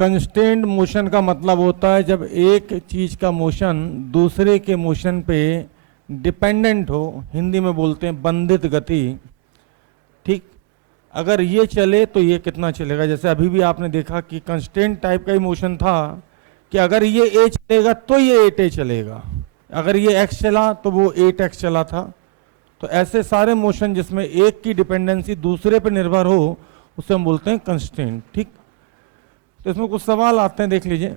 Constrained motion का मतलब होता है जब एक चीज का मोशन दूसरे के मोशन पे डिपेंडेंट हो, हिंदी में बोलते हैं बंधित गति। ठीक, अगर ये चले तो ये कितना चलेगा। जैसे अभी भी आपने देखा कि कंस्ट्रेंट टाइप का ही मोशन था कि अगर ये ए चलेगा तो ये 8a चलेगा, अगर ये x चला तो वो 8x चला था। तो ऐसे सारे मोशन जिसमें एक की डिपेंडेंसी दूसरे पर निर्भर हो उसे हम बोलते हैं कंस्ट्रेंट। ठीक, तो इसमें कुछ सवाल आते हैं, देख लीजिए।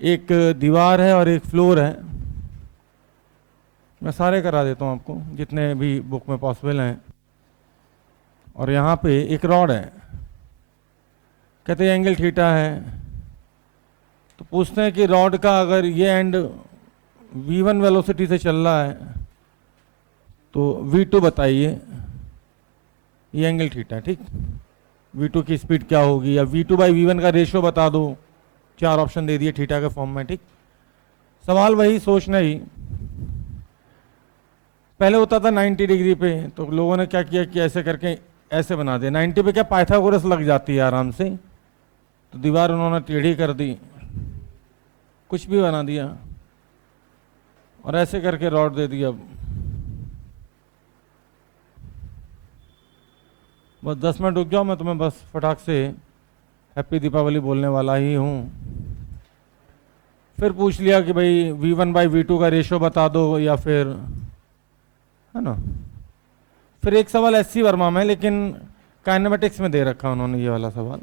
एक दीवार है और एक फ्लोर है, मैं सारे करा देता हूँ आपको जितने भी बुक में पॉसिबल हैं। और यहाँ पे एक रॉड है, कहते हैं एंगल थीटा है। तो पूछते हैं कि रॉड का अगर ये एंड v1 वेलोसिटी से चल रहा है तो v2 बताइए, ये एंगल थीटा है। ठीक, v2 की स्पीड क्या होगी, या v2/v1 का रेशियो बता दो, 4 ऑप्शन दे दिए थीटा के फॉर्म में। ठीक, सवाल वही सोचना ही। पहले होता था 90 डिग्री पे, तो लोगों ने क्या किया कि ऐसे करके ऐसे बना दिया। 90 पे क्या पाइथागोरस लग जाती है आराम से, तो दीवार उन्होंने टेढ़ी कर दी, कुछ भी बना दिया और ऐसे करके रॉड दे दिया। बस 10 मिनट रुक जाओ, मैं तुम्हें बस फटाक से हैप्पी दीपावली बोलने वाला ही हूँ। फिर पूछ लिया कि भाई v1/v2 का रेशियो बता दो, या फिर, है ना। फिर एक सवाल एससी वर्मा में, लेकिन काइनेमेटिक्स में दे रखा उन्होंने ये वाला सवाल।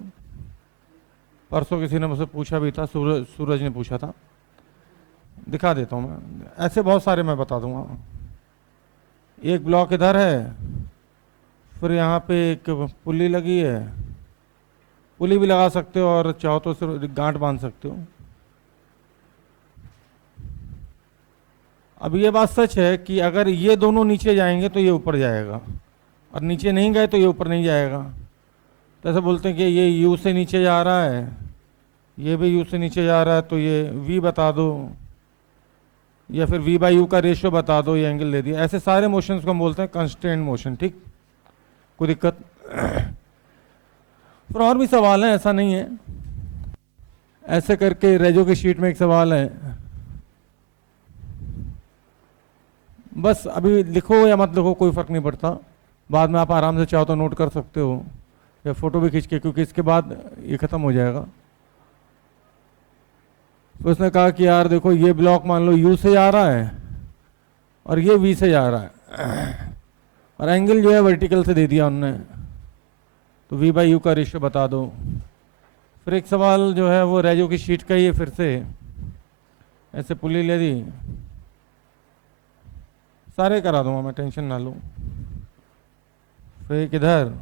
परसों किसी ने मुझसे पूछा भी था, सूरज ने पूछा था, दिखा देता हूँ मैं। ऐसे बहुत सारे मैं बता दूंगा। एक ब्लॉक इधर है, फिर यहाँ पे एक पुली लगी है, पुली भी लगा सकते हो और चाहो तो सिर्फ गांठ बांध सकते हो। अब ये बात सच है कि अगर ये दोनों नीचे जाएंगे तो ये ऊपर जाएगा, और नीचे नहीं गए तो ये ऊपर नहीं जाएगा। तो ऐसे बोलते हैं कि ये u से नीचे जा रहा है, ये भी u से नीचे जा रहा है, तो ये v बता दो, या फिर v/u का रेशियो बता दो, ये एंगल दे दिया। ऐसे सारे मोशंस को हम बोलते हैं कंस्ट्रेंट मोशन। ठीक, कोई दिक्कत? फिर और भी सवाल हैं, ऐसा नहीं है। ऐसे करके रेजो की शीट में एक सवाल है, बस अभी लिखो या मत लिखो कोई फर्क नहीं पड़ता, बाद में आप आराम से चाहो तो नोट कर सकते हो, या फोटो भी खींच के, क्योंकि इसके बाद ये खत्म हो जाएगा। तो उसने कहा कि यार देखो, ये ब्लॉक मान लो u से जा रहा है और ये v से जा रहा है, और एंगल जो है वर्टिकल से दे दिया उनने, तो v/u का रेशियो बता दो। फिर एक सवाल जो है वो रेजो की शीट का ही है, फिर से ऐसे पुली ले दी, सारे करा दूंगा मैं, टेंशन ना लो। फिर एक इधर,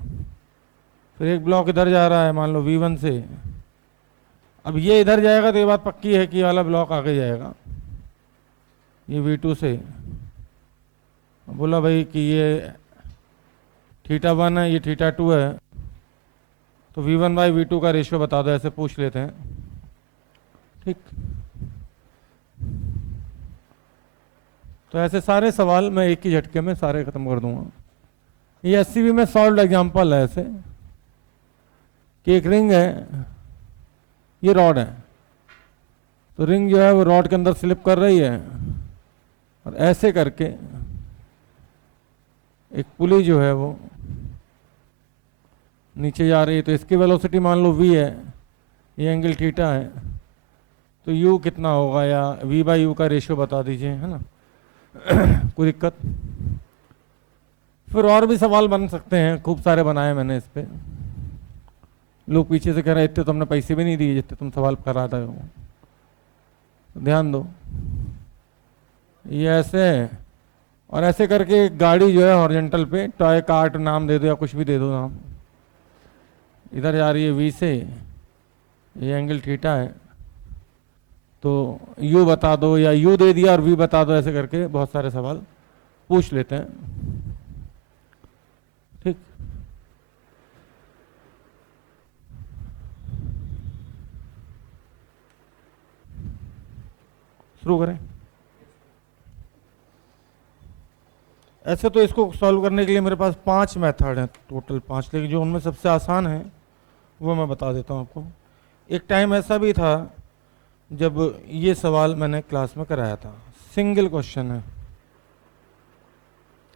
फिर एक ब्लॉक इधर जा रहा है मान लो v1 से। अब ये इधर जाएगा तो ये बात पक्की है कि ये वाला ब्लॉक आगे जाएगा, ये v2 से। बोला भाई कि ये θ1 है, ये θ2 है, तो v1/v2 का रेशियो बता दो, ऐसे पूछ लेते हैं। ठीक, तो ऐसे सारे सवाल मैं एक ही झटके में सारे खत्म कर दूंगा। ये एससीबी में सॉल्व एग्जांपल है, ऐसे कि एक रिंग है, ये रॉड है, तो रिंग जो है वो रॉड के अंदर स्लिप कर रही है, और ऐसे करके एक पुली जो है वो नीचे जा रही है। तो इसकी वेलोसिटी मान लो v है, ये एंगल थीटा है, तो u कितना होगा, या v/u का रेशियो बता दीजिए, है ना। कोई दिक्कत? फिर और भी सवाल बन सकते हैं, खूब सारे बनाए मैंने इस पे। लोग पीछे से कह रहे हैं इतने तो हमने पैसे भी नहीं दिए जितने तुम सवाल करा रहे हो, ध्यान दो। ये ऐसे है, और ऐसे करके गाड़ी जो है हॉरिजॉन्टल पे टॉय कार्ट नाम दे दो, या कुछ भी दे दो नाम, इधर जा रही है v से, ये एंगल थीटा है, तो u बता दो, या u दे दिया और v बता दो। ऐसे करके बहुत सारे सवाल पूछ लेते हैं। ठीक, शुरू करें। ऐसे तो इसको सॉल्व करने के लिए मेरे पास 5 मेथड हैं, टोटल 5, लेकिन जो उनमें सबसे आसान है वो मैं बता देता हूँ आपको। एक टाइम ऐसा भी था जब ये सवाल मैंने क्लास में कराया था, सिंगल क्वेश्चन है,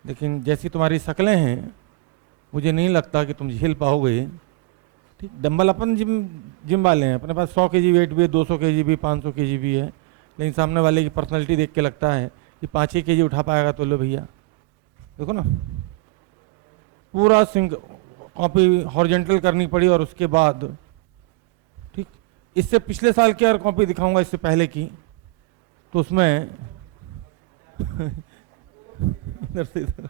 लेकिन जैसी तुम्हारी शक्लें हैं मुझे नहीं लगता कि तुम झेल पाओगे। ठीक, डंबल अपन जिम जिम वाले हैं, अपने पास 100 केजी वेट भी है, 200 केजी भी, 500 केजी भी है, लेकिन सामने वाले की पर्सनैलिटी देख के लगता है कि 5 ही केजी उठा पाएगा तो लो भैया, देखो ना, पूरा सिंग कॉपी हॉरिजॉन्टल करनी पड़ी। और उसके बाद ठीक, इससे पिछले साल की और कॉपी दिखाऊंगा इससे पहले की, तो उसमें इधर से इधर,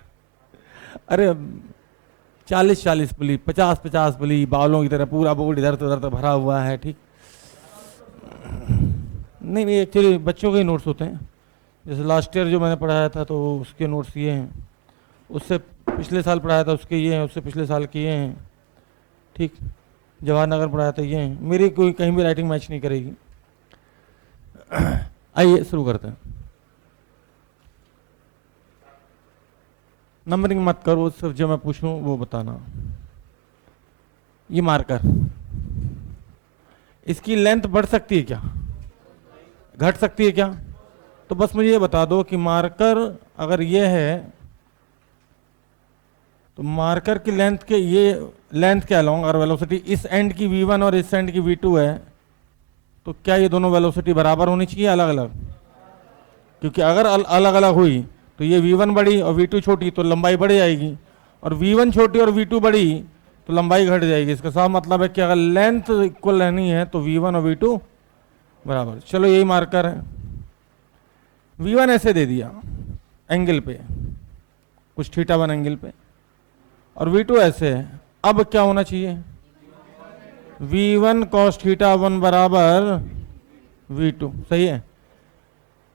अरे 40-40 पुली, 50-50 पुली, बालों की तरह पूरा बोर्ड इधर से उधर तक भरा हुआ है। ठीक, नहीं नहीं, एक्चुअली बच्चों के ही नोट्स होते हैं। जैसे लास्ट ईयर जो मैंने पढ़ाया था तो उसके नोट्स ये हैं, उससे पिछले साल पढ़ाया था उसके ये हैं, उससे पिछले साल के ये हैं। ठीक, जवाहरनगर पढ़ाया था ये हैं। मेरी कोई कहीं भी राइटिंग मैच नहीं करेगी। आइए शुरू करते हैं। नंबरिंग मत करो, सिर्फ जो मैं पूछूं वो बताना। ये मार्कर, इसकी लेंथ बढ़ सकती है क्या, घट सकती है क्या? तो बस मुझे ये बता दो कि मार्कर अगर ये है तो मार्कर की लेंथ के, ये लेंथ के अलोंग और वेलोसिटी इस एंड की v1 और इस एंड की v2 है, तो क्या ये दोनों वेलोसिटी बराबर होनी चाहिए अलग अलग? क्योंकि अगर अलग अलग हुई तो ये v1 बड़ी और v2 छोटी तो लंबाई बढ़ जाएगी, और v1 छोटी और v2 बड़ी तो लंबाई घट जाएगी। इसका साफ मतलब है कि अगर लेंथ इक्वल रहनी है तो v1 और v2 बराबर। चलो यही मार्कर है, v1 ऐसे दे दिया एंगल पे, कुछ θ1 एंगल पे, और v2 ऐसे है। अब क्या होना चाहिए? v1 cos θ1 बराबर v2, सही है।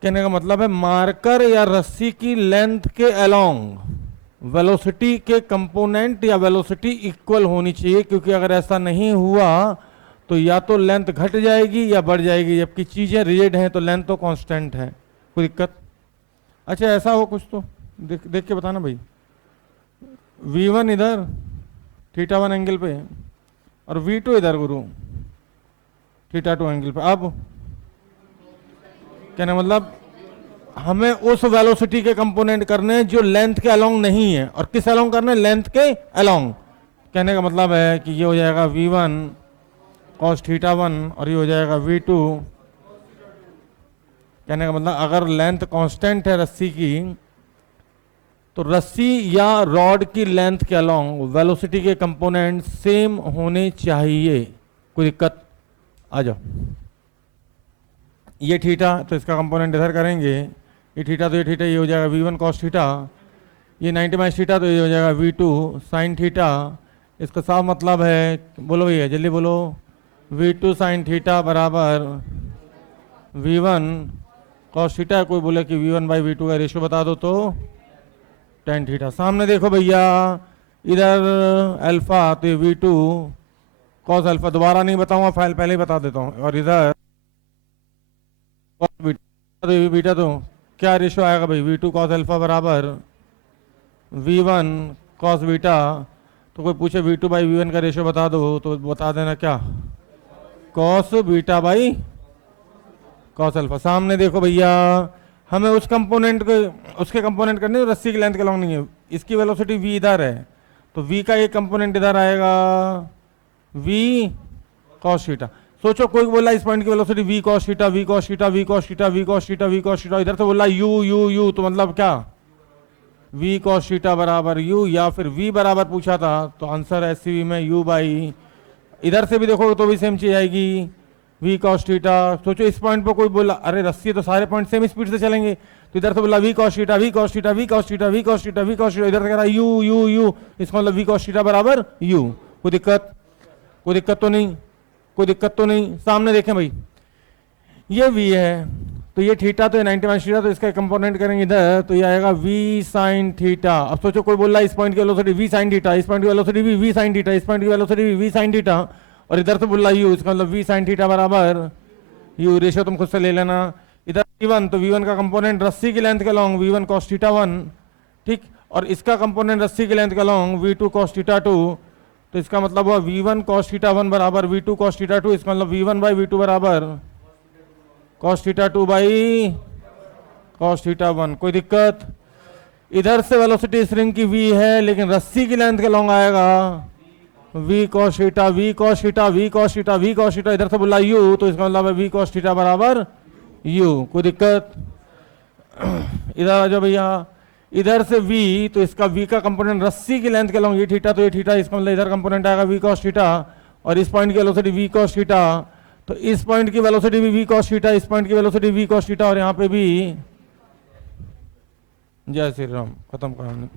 कहने का मतलब है मार्कर या रस्सी की लेंथ के अलोंग वेलोसिटी के कंपोनेंट या वेलोसिटी इक्वल होनी चाहिए, क्योंकि अगर ऐसा नहीं हुआ तो या तो लेंथ घट जाएगी या बढ़ जाएगी, जबकि चीजें रिजिड हैं तो लेंथ तो कांस्टेंट है। कोई दिक्कत? अच्छा ऐसा हो कुछ तो देख के बताना भाई। v1 इधर θ1 एंगल पे और v2 इधर गुरु θ2 एंगल पे। अब कहने मतलब हमें उस वेलोसिटी के कंपोनेंट करने जो लेंथ के अलोंग नहीं है, और किस अलोंग करने? लेंथ के अलोंग। कहने का मतलब है कि ये हो जाएगा v1 cos θ1 और ये हो जाएगा v2। कहने का मतलब अगर लेंथ कांस्टेंट है रस्सी की, तो रस्सी या रॉड की लेंथ के अलोंग वेलोसिटी के कंपोनेंट सेम होने चाहिए। कोई दिक्कत? आ जाओ। ये थीटा तो इसका कंपोनेंट इधर करेंगे, ये थीटा तो ये थीटा, ये हो जाएगा v1 cos थीटा, ये 90 माइनस थीटा तो ये हो जाएगा v2 sin थीटा। इसका साफ मतलब है, बोलो भैया जल्दी बोलो, v2 sin थीटा बराबर v1 cos थीटा। कोई बोले कि v1 बाई v2 का रेशियो बता दो तो tan थीटा। सामने देखो भैया, इधर अल्फा तो ये v2 cos अल्फा, दोबारा नहीं बताऊंगा, फाइल पहले ही बता देता हूँ, और इधर बीटा तो क्या रेशियो आएगा भाई? v2 cos अल्फा बराबर v1 cos बीटा। तो कोई पूछे v2 बाई v1 का रेशियो बता दो तो बता देना क्या? cos beta by cos alpha. सामने देखो भैया, हमें उस कंपोनेंट को, उसके कंपोनेंट करने, रस्सी की लेंथ के लॉन्ग नहीं है, इसकी वेलोसिटी v इधर है, तो v का एक कंपोनेंट इधर आएगा v cos थीटा। सोचो कोई बोला इस पॉइंट की velocity v cos theta, v cos theta, v cos theta, v cos theta, v cos theta, इधर से बोला u u u, तो मतलब क्या? v cos थीटा बराबर u, या फिर v बराबर पूछा था तो आंसर है SCV में u बाई, इधर से भी देखो तो भी सेम चीज आएगी v cos थीटा। सोचो इस पॉइंट पर कोई बोला अरे रस्सी तो सारे पॉइंट सेम स्पीड से चलेंगे, तो इधर से बोला v cos theta, v cos theta, v cos theta, v cos theta, v cos theta, इधर से कह रहा u u u, इसका मतलब v cos थीटा बराबर u। कोई दिक्कत? कोई दिक्कत तो नहीं, कोई दिक्कत तो नहीं। सामने देखें भाई, ये v है तो ये थीटा तो 90 माइनस थीटा, तो इसका कंपोनेंट करेंगे इधर तो ये आएगा v sin थीटा। अब सोचो कोई बोल रहा है इस पॉइंट की वेलोसिटी v sin थीटा, इस पॉइंट की वेलोसिटी भी v sin थीटा, इस पॉइंट की वेलोसिटी भी v sin थीटा, और इधर से बोल रहा है u, इसका मतलब v sin थीटा बराबर u। रेशियो तुम खुद से ले लेना। इधर v1 तो v1 का कंपोनेंट रस्सी की लेंथ के लॉन्ग v1 cos थीटा 1, ठीक, और इसका कंपोनेंट रस्सी की लेंथ के लॉन्ग v2 cos थीटा 2, तो इसका मतलब हुआ v1 cos थीटा 1 बराबर v2 cos थीटा 2, इसका मतलब v1 बाई v2 बराबर cos theta 2 by cos theta 1। कोई दिक्कत? इधर से वेलोसिटी स्प्रिंग की v है, लेकिन रस्सी की लेंथ के लॉन्ग आएगा v cos theta, v cos theta, v cos theta, v cos theta, इधर से बोला u, तो इसका मतलब है v cos थीटा बराबर u। कोई दिक्कत? इधर आ जाओ भैया, इधर से v, तो इसका v का कंपोनेंट रस्सी की लेंथ के लॉन्ग ये थीटा, तो ये थीटा, इसका मतलब इधर कंपोनेंट आएगा v cos थीटा, और इस पॉइंट की वेलोसिटी v cos थीटा, तो इस पॉइंट की वेलोसिटी भी v cos थीटा, इस पॉइंट की वेलोसिटी v cos थीटा, और यहाँ पे भी। जय श्री राम। खत्म कहानी।